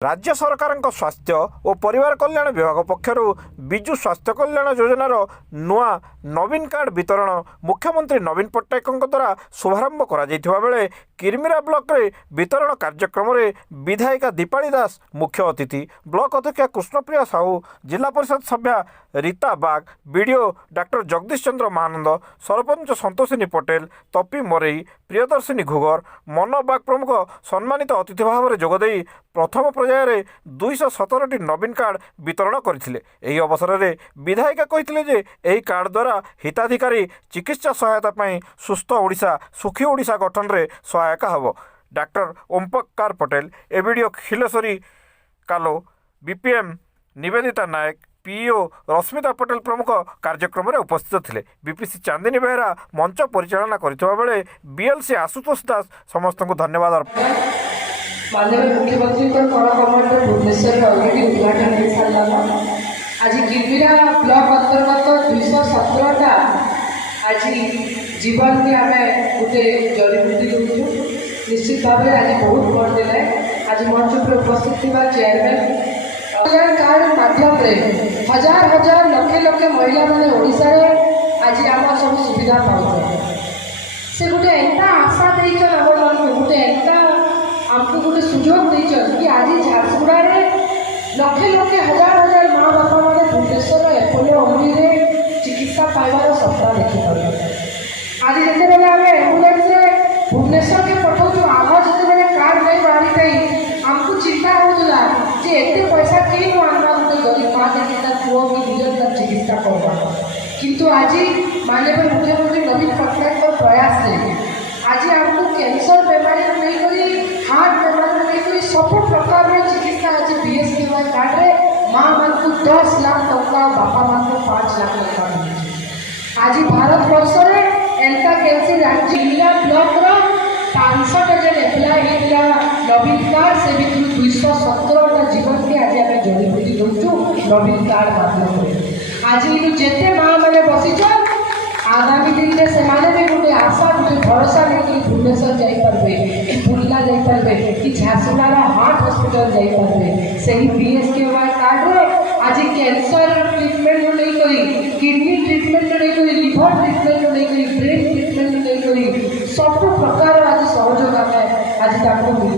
राज्य सरकार स्वास्थ्य और परिवार कल्याण विभाग पक्षर विजु स्वास्थ्य कल्याण योजनार नुआ नवीन कार्ड वितरण मुख्यमंत्री नवीन पट्टनायक द्वारा शुभारंभ कर किरमिरा ब्लॉक रे वितरण कार्यक्रम में विधायिका दीपाली दास मुख्य अतिथि, ब्लॉक अध्यक्षा कृष्णप्रिया साहू, जिला परिषद सभ्या रीता बाग, बीडीओ डॉक्टर जगदीश चंद्र महानंद, सरपंच संतोषिनी पटेल, तपी मरई, प्रियदर्शिनी घुगर, मन बाग प्रमुख सम्मानित अतिथि भाव में जोगदे प्रथम पर्यायर 217 नवीन कार्ड वितरण करथिले। एही अवसर में विधायिका कहिथिले जे एही कार्ड द्वारा हिताधिकारी चिकित्सा सहायता पाई सुस्थ ओडिशा सुखी ओडिशा गठन में सहायक हब। डॉक्टर ओमप्रकाश पटेल, एबीडीओ खिलेश्वरी कालो, बीपीएम निवेदिता नायक, पीईओ रश्मिता पटेल प्रमुख कार्यक्रम में उपस्थित थे। बीपीसी चांदिनी बेहरा मंच परिचालना करथिबा बेले बीएलसी आशुतोष दास समस्त को धन्यवाद अर्पण। माननीय मुख्यमंत्री को कमंडल भुवनेश्वर में अलरेडी उद्घाटन हो सारा। आज किरमिरा ब्लॉक अंतर्गत 217टा आज जीवन के आम गोटे जड़ीबूटी दूँ। निश्चित भाव में आज बहुत भर देला। आज मंच पर उपस्थित थी चेयरमैन कार्ड माध्यम हजार हजार लक्षे लक्षे महिला मैंने ओडिशा रे आज आम सब सुविधा पाते। से गोटे एंता आशा देचन आम मन गोटे एंता आमको गोटे सुजोग देचन कि आज झारसुगुड़ा रे लक्षे लक्षे हजार हजार माँ बापा मैंने भुवनेश्वर एपोलो अमरी रे चिकित्सा पाइबार सपना देखिपारे। आज जिते आम एम्बुलेंस भुवनेश्वर के पठाऊ आम जिते कार्ड नहीं बाहरी थी आमको चिंता होता जे एते पैसा कहीं आनवा गोटे गरीब माँ के पुओ कि निजर चिकित्सा करवा। किंतु आज माननीय मुख्यमंत्री नवीन पट्टनायक प्रयास से आज आमको कैंसर बेमारी नहीं करी हार्ट बेमारी नहीं करी सब प्रकार चिकित्सा आज बीएसकेवाई कार्ड रे माँ मान को 10 लाख टका बापा मान को 5 लाख टका मिली। आज भारत वर्ष में एंता कैंसर राज्य जिला ब्लॉक रो 500 जन एप्लाई होता नवीन कार्ड से भी 217टा जीवन के आज आम जड़ीबूटी दूँ नवीन कार्ड माध्यम। आज जिते माँ मैंने बसीच आगामी दिन में से भी गोटे आशा गोटे भरोसा नहीं भुवनेश्वर जापारे कि बुर्ला जापारे कि झारसुगुड़ा हार्ट हॉस्पिटल जापारे।